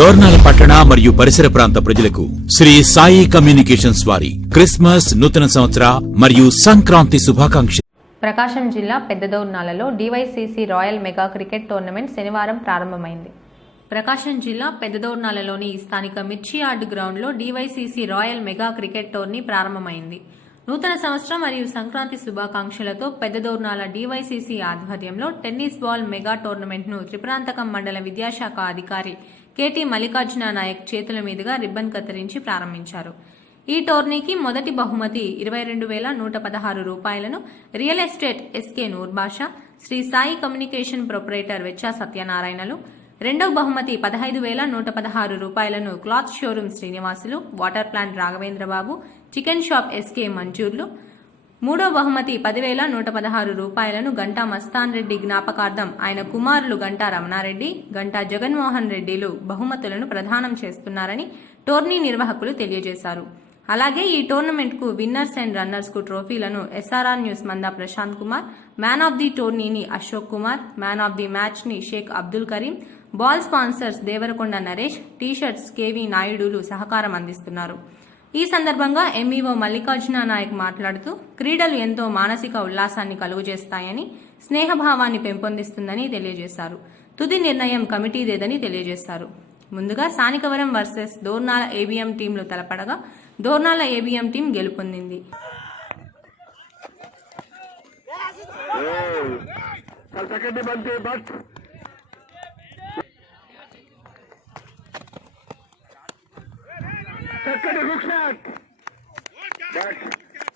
దోర్నాల పట్టణ మరియు పరిసర ప్రాంత ప్రజలకు శ్రీ సాయి కమ్యూనికేషన్స్ వారి క్రిస్మస్, నూతన సంవత్సర మరియు సంక్రాంతి శుభాకాంక్షలు. ప్రకాశం జిల్లా పెద్దదోర్నాలలో డివైసీసీ రాయల్ మెగా క్రికెట్ టోర్నమెంట్ శనివారం ప్రారంభమైంది. ప్రకాశం జిల్లా పెద్దదోర్నాలలోని స్థానిక మిర్చి యార్డ్ గ్రౌండ్లో డివైసీసీ రాయల్ మెగా క్రికెట్ టోర్నీ ప్రారంభమైంది. నూతన సంవత్సరం మరియు సంక్రాంతి శుభాకాంక్షలతో పెద్దదోర్నాల డివైసీసీ ఆధ్వర్యంలో టెన్నిస్ బాల్ మెగా టోర్నమెంట్ను త్రిపురాంతకం మండల విద్యాశాఖ అధికారి కేటీ మల్లికార్జున నాయక్ చేతుల మీదుగా రిబ్బన్ కత్తిరించి ప్రారంభించారు. ఈ టోర్నీకి మొదటి బహుమతి 22,116 రూపాయలను real estate SK Noorbasha, Sri Sai communication proprietor Vechcha సత్యనారాయణలు, రెండవ బహుమతి 15,116 రూపాయలను cloth showroom Srinivasulu, water plant Raghavendrababu, chicken shop SK మంజూర్లు, మూడో బహుమతి 10,116 రూపాయలను గంటా మస్తాన్ రెడ్డి జ్ఞాపకార్థం ఆయన కుమారులు గంటా రమణారెడ్డి, గంటా జగన్మోహన్ రెడ్డిలు బహుమతులను ప్రదానం చేస్తున్నారని టోర్నీ నిర్వాహకులు తెలియజేశారు. అలాగే ఈ టోర్నమెంట్ కు విన్నర్స్ అండ్ రన్నర్స్ కు ట్రోఫీలను SRR news Manda Prashant Kumar, man of the టోర్నీని Ashok Kumar, man of the match ని Sheikh Abdul Karim, ball sponsors Devarakonda Naresh, T-shirts KV నాయుడులు సహకారం అందిస్తున్నారు. ఈ సందర్భంగా ఎంఈఓ మల్లికార్జున నాయక్ మాట్లాడుతూ క్రీడలు ఎంతో మానసిక ఉల్లాసాన్ని కలుగజేస్తాయని, స్నేహభావాన్ని పెంపొందిస్తుందని తెలియజేశారు. తుది నిర్ణయం కమిటీదేదని తెలియజేశారు. ముందుగా సానికవరం వర్సెస్ దోర్నాల ఏబీఎం టీంలు తలపడగా దోర్నాల ఏబీఎం టీం గెలుపొందింది.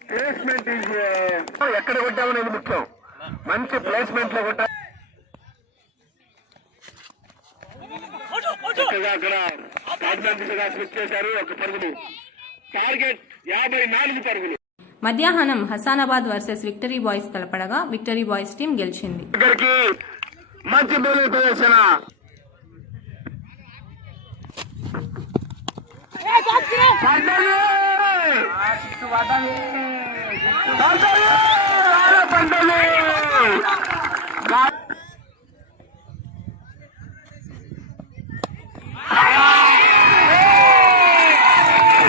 ప్లేస్మెంట్ ఎక్కడ కొట్టామనేది ముఖ్యం. మంచి ప్లేస్మెంట్ లో కొట్టా అక్కడ కాకినాడ దిశగా స్విచ్ చేశారు. ఒక పరుగులు టార్గెట్ 54 పరుగులు. మధ్యాహ్నం హసానాబాద్ వర్సెస్ విక్టరీ బాయ్స్ తలపడగా విక్టరీ బాయ్స్ టీం గెలిచింది. మంచి బౌలింగ్ ప్రదర్శన.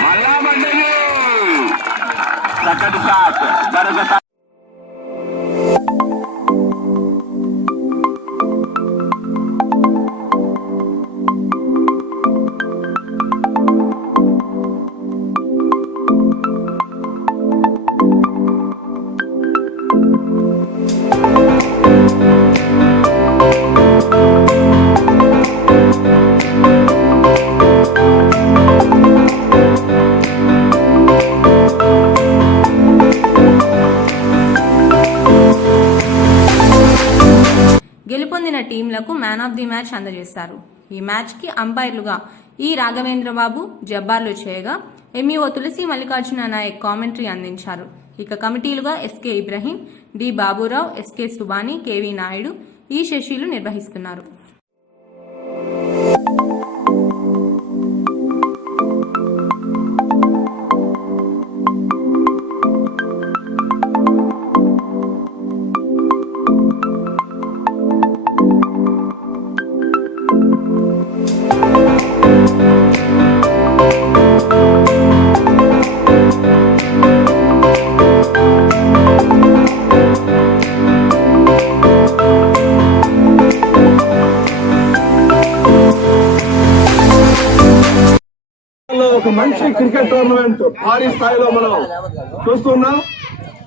మళ్ళా మండలి చక్కటి షాట్ మరొక గెలుపొందిన టీంలకు మ్యాన్ ఆఫ్ ది మ్యాచ్ అందజేశారు. ఈ మ్యాచ్ కి అంపైర్లుగా ఈ రాఘవేంద్రబాబు, జబ్బార్లు చేయగా ఎంఈఓ తులసి మల్లికార్జున నాయక్ కామెంటరీ అందించారు. ఇక కమిటీలుగా SK Ibrahim, D Baburao, SK Subani, KV Naidu E శశిలు నిర్వహిస్తున్నారు. ఒక మంచి క్రికెట్ టోర్నమెంట్ భారీ స్థాయిలో మనం చూస్తున్నాం.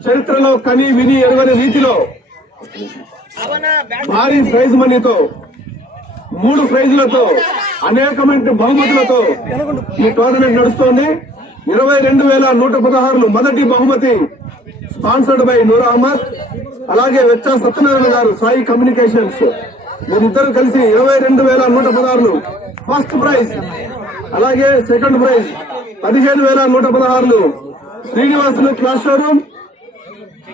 చరిత్రలో కని విని ఎరుగని రీతిలో భారీ ప్రైజ్ మనీతో 3 ప్రైజులతో అనేకమైన బహుమతులతో ఈ టోర్నమెంట్ నడుస్తోంది. 22,116 మొదటి బహుమతి స్పాన్సర్డ్ బై నూర్ అహ్మద్, అలాగే వెచ్చా సత్యనారాయణ గారు, సాయి కమ్యూనికేషన్స్. వీరిద్దరు కలిసి 22,116 ఫస్ట్ ప్రైజ్, అలాగే second prize 15,116 Srinivasulu class showroom,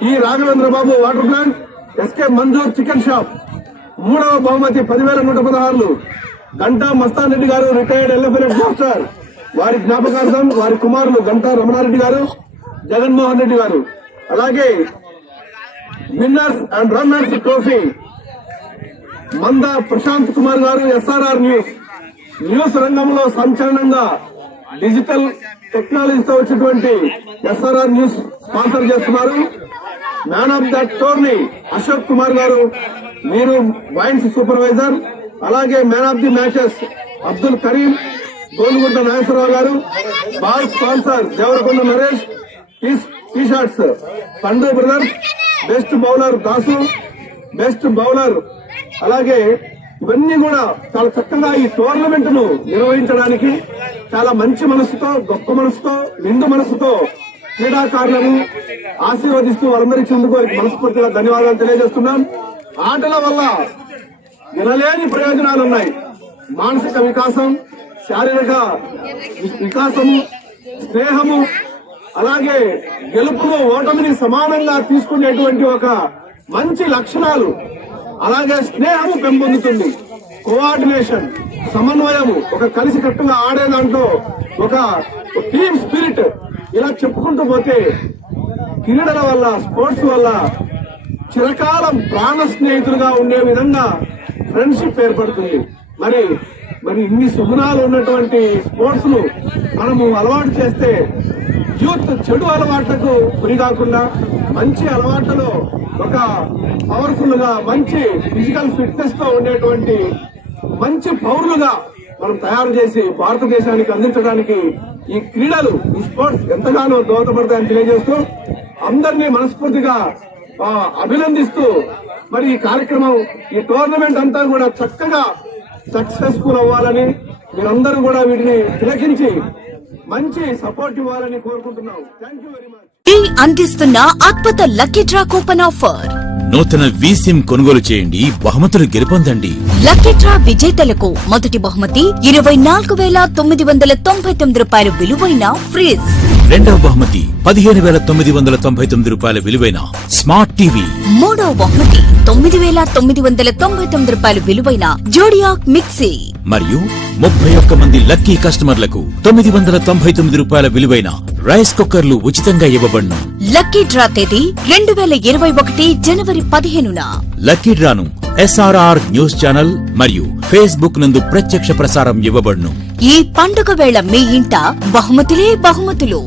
E Raghavendra Babu water plant, SK Manzoor chicken shop. మూడవ బహుమతి 10,116 గంటా మస్తాన్ రెడ్డి గారు, రిటైర్డ్ ఎల్ఎఫ్ఎల్ మాస్టర్, వారి జ్ఞాపకార్థం వారి కుమారులు గంటా రమణారెడ్డి గారు, జగన్మోహన్ రెడ్డి గారు. అలాగే విన్నర్స్ అండ్ రన్నర్స్ ట్రోఫీ మందా ప్రశాంత్ కుమార్ గారు, ఎస్ఆర్ఆర్ న్యూస్ న్యూస్ రంగంలో సంచలనంగా డిజిటల్ టెక్నాలజీతో వచ్చినటువంటి SRR న్యూస్ స్పాన్సర్ చేస్తున్నారు. Man of the tourney Ashok Kumar garu, మీరు వైన్స్ సూపర్వైజర్. అలాగే man of the matches Abdul Karim, Gonugunta Nageswararao garu. Ball sponsor Devarakonda Naresh. T shirts Pandu brothers. Best bowler Dasu, best bowler. అలాగే ఇవన్నీ కూడా చాలా చక్కగా ఈ టోర్నమెంట్ ను నిర్వహించడానికి చాలా మంచి మనసుతో, గొప్ప మనసుతో, నిండు మనసుతో క్రీడాకారులను ఆశీర్వదిస్తూ వారందరిచ్చినందుకు మనస్ఫూర్తిగా ధన్యవాదాలు తెలియజేస్తున్నాం. ఆటల వల్ల వినలేని ప్రయోజనాలున్నాయి. మానసిక వికాసం, శారీరక వికాసము, స్నేహము, అలాగే గెలుపును ఓటమిని సమానంగా తీసుకునేటువంటి ఒక మంచి లక్షణాలు, అలాగే స్నేహము పెంపొందుతుంది. కోఆర్డినేషన్, సమన్వయము, ఒక కలిసికట్టుగా ఆడే దాంట్లో ఒక టీమ్ స్పిరిట్, ఇలా చెప్పుకుంటూ పోతే క్రీడల వల్ల, స్పోర్ట్స్ వల్ల చిరకాలం ప్రాణ స్నేహితులుగా ఉండే విధంగా ఫ్రెండ్షిప్ ఏర్పడుతుంది. మరి ఇన్ని సుగుణాలు ఉన్నటువంటి స్పోర్ట్స్ ను మనము అలవాటు చేస్తే యూత్ చెడు అలవాట్లకు గురి కాకుండా మంచి అలవాట్లలో ఒక పవర్ఫుల్ గా, మంచి ఫిజికల్ ఫిట్నెస్ తో ఉండేటువంటి మంచి పౌరులుగా మనం తయారు చేసి భారతదేశానికి అందించడానికి ఈ క్రీడలు, ఈ స్పోర్ట్స్ ఎంతగానో దోహదపడతాయని తెలియజేస్తూ అందరినీ మనస్ఫూర్తిగా అభినందిస్తూ మరి ఈ కార్యక్రమం, ఈ టోర్నమెంట్ అంతా కూడా చక్కగా సక్సెస్ఫుల్ అవ్వాలని, మీరందరూ కూడా వీటిని తిలకించి మంచి సపోర్ట్ ఇవ్వాలని కోరుకుంటున్నాం. Thank you very much. అందిస్తున్న అద్భుత లక్కీ డ్రా కూపన్ ఆఫర్. నూతన వీసిమ్ కొనుగోలు చేయండి, బహుమతులు గెలుపొందండి. లక్కీ డ్రా విజేతలకు మొదటి బహుమతి 24,999 రూపాయలు విలువైన ఫ్రిజ్. రెండవ బహుమతి 15,999 రూపాయల విలువైన స్మార్ట్ టీవీ. మూడవ బహుమతి 9,999 రూపాయలు విలువైన జోడియాక్ మిక్సీ. మరియు 31 మంది లక్కీ కస్టమర్లకు 999 రూపాయల విలువైన రైస్ కుక్కర్లు ఉచితంగా ఇవ్వబడును. లక్కీ డ్రా తేదీ 2021 జనవరి 15న. లక్కీ డ్రాను SRR న్యూస్ ఛానల్ మరియు ఫేస్బుక్ నందు ప్రత్యక్ష ప్రసారం ఇవ్వబడును. ఈ పండుగ వేళ మీ ఇంట బహుమతులే బహుమతులు.